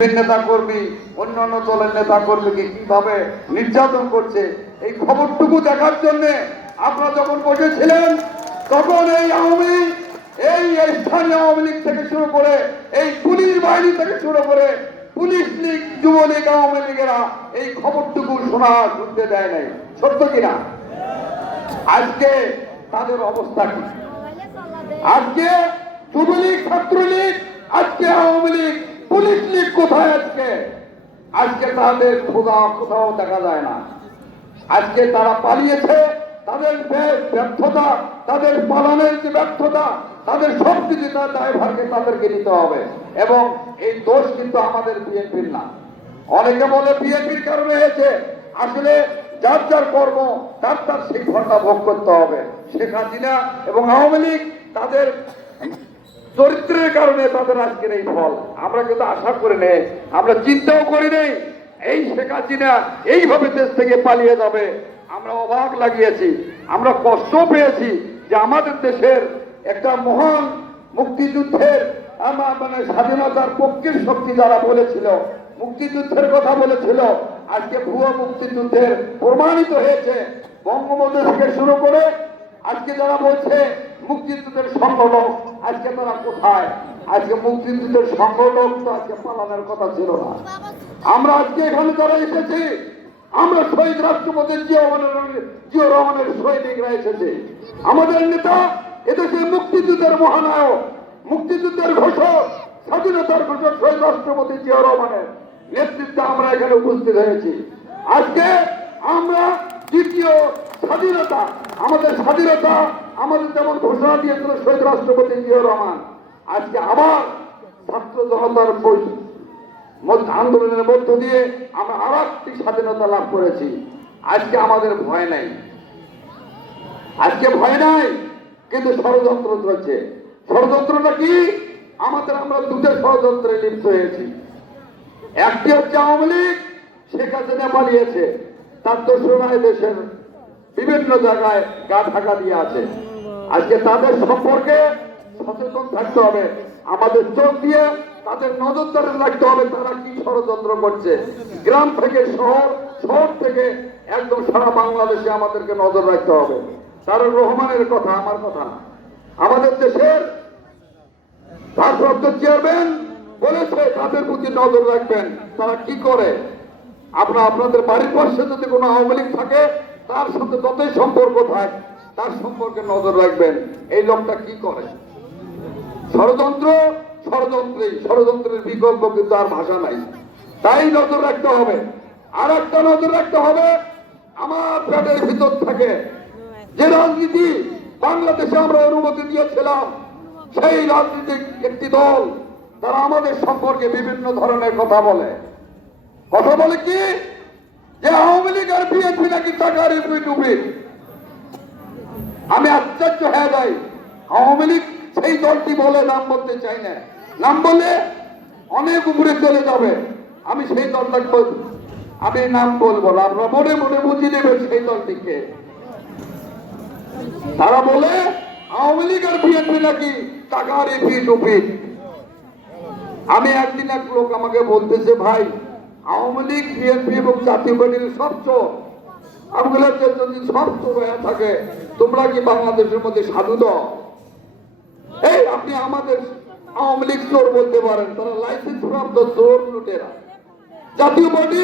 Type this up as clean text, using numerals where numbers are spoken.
নেতা কর্মী অন্যান্য দলের নেতা কর্মীকে কিভাবে নির্যাতন করছে এই খবরটুকু দেখার জন্য আপনারা যখন বসেছিলেন তখন এই আওয়ামী এই স্থানীয় আওয়ামী লীগ থেকে শুরু করে এই পুলিশ বাহিনী থেকে শুরু করে পুলিশ লীগ যুবলীগ আওয়ামী লীগেরা এই খবরটুকু শুনতে দেয় নাই। সত্য কিনা? আজকে তাদের অবস্থা কি? আজকে যুবলীগ ছাত্রলীগ আজকে আওয়ামী লীগ পুলিশ লীগ কোথায়? আজকে তাদের কোথাও দেখা যায় না। আজকে তারা পালিয়েছে, তাদের ব্যর্থতা, তাদের পালনের যে ব্যর্থতা, তাদের সবকিছু তার দায়ভারকে তাদেরকে নিতে হবে। এবং এই দোষ কিন্তু আমাদের বিএনপির না। অনেকে বলে বিএনপির কারণে হয়েছে, আসলে যার যার কর্ম তার তার শিক্ষণটা ভোগ করতে হবে। শেখ হাসিনা এবং আওয়ামী লীগ তাদের চরিত্রের কারণে তাদের আজকের এই ফল। আমরা কিন্তু আশা করি নেই, আমরা চিন্তাও করি নেই এই শেখ হাসিনা এইভাবে দেশ থেকে পালিয়ে যাবে। আমরা অবাক লাগিয়েছি, আমরা কষ্ট পেয়েছি যে আমাদের দেশের একটা মহান মুক্তিযুদ্ধের মানে স্বাধীনতার পক্ষের শক্তি যারা বলেছিল, মুক্তিযুদ্ধের কথা বলেছিল, আজকে ভুয়া মুক্তিযুদ্ধের প্রমাণিত হয়েছে। বঙ্গবন্ধু থেকে শুরু করে আজকে যারা বলছে মুক্তিযুদ্ধের সংগঠক, আজকে তারা কোথায়? আজকে মুক্তিযুদ্ধের সংগঠক তো আজকে পালানোর কথা ছিল না। আমরা আজকে এখানে যারা এসেছি, আমরা শহীদ রাষ্ট্রপতি জিয়া রহমানের সৈনিকরা এসেছে। আমাদের নেতা এদেশের মুক্তিযুদ্ধের মহানায়ক, মুক্তিযুদ্ধের ঘোষক, স্বাধীনতার ঘোষক শহীদ রাষ্ট্রপতি জিয়া রহমানের নেতৃত্বে আমরা এখানে উপস্থিত হয়েছি। আজকে আমরা দ্বিতীয় স্বাধীনতা, আমাদের স্বাধীনতা আমাদের যেমন ঘোষণা দিয়েছিল শহীদ রাষ্ট্রপতি জিয়া রহমান, আজকে আবার ছাত্র জনতার আন্দোলনের মধ্য দিয়ে আমরা আর একটি স্বাধীনতা লাভ করেছি। আজকে আমাদের ভয় নাই, আজকে ভয় নাই, কিন্তু ষড়যন্ত্র চলছে। ষড়যন্ত্রটা কি? আমরা দুটো ষড়যন্ত্রে লিপ্ত হয়েছি। একটি হচ্ছে আওয়ামী লীগ, শেখ হাসিনা পালিয়েছে, তার দোষরায় দেশের বিভিন্ন জায়গায় গা ঢাকা দিয়ে আছে। আজকে তাদের সম্পর্কে সচেতন থাকতে হবে, আমাদের চোখ দিয়ে তাদের নজরদারি রাখতে হবে তারা কি ষড়যন্ত্র করছে। গ্রাম থেকে শহর, শহর থেকে একদম সারা বাংলাদেশে আমাদেরকে নজর রাখতে হবে। তারেক রহমানের কথা, আমার কথা না। আমাদের দেশের ভারপ্রাপ্ত চেয়ারম্যান বলেছে তাদের প্রতি নজর রাখবেন, তারা কি করে। আপনাদের বাড়ির পাশে যদি কোনো আওয়ামী লীগ থাকে, তার সাথে যতই সম্পর্ক থাক তার সম্পর্কে নজর রাখবেন, এই লোকটা কি করে। ষড়যন্ত্র ষড়যন্ত্রের বিকল্প কিন্তু আর ভাষা নাই, তাই নজর রাখতে হবে। আর একটা নজর রাখতে হবে, আমার পেটের ভিতর থাকে যে রাজনীতি বাংলাদেশে আমরা অনুমতি দিয়েছিলাম, সেই রাজনীতিক একটি দল তারা আমাদের সম্পর্কে বিভিন্ন ধরনের কথা বলে কি যে আওয়ামী লীগ আর বিএনপি নাকি টাকার ডুবে। আমি আশ্চর্য হয়ে যাই, আওয়ামী লীগ সেই দলটি বলে, নাম বলতে চাই না, নাম বলে অনেক উপরে চলে যাবে। আমি সেই দলটাকে আমি নাম বলবো না, আপনারা মনে মনে বুঝিয়ে নেবেন সেই দলটিকে। তারা বলে আওয়ামী লীগ আর বিএনপি নাকি টাকার ডুবে। আমি একদিন এক লোক আমাকে বলতেছে, ভাই আওয়ামী লীগ বিএনপি এবং জাতীয় পার্টির সব চোর। আমি বললাম যে যদি সব চোর হয়ে থাকে তোমরা কি বাংলাদেশের মধ্যে সাধু দাও? এই আপনি আমাদের আওয়ামী লীগ চোর বলতে পারেন, তারা লাইসেন্স প্রাপ্ত চোর লুটেরা। জাতীয় পার্টি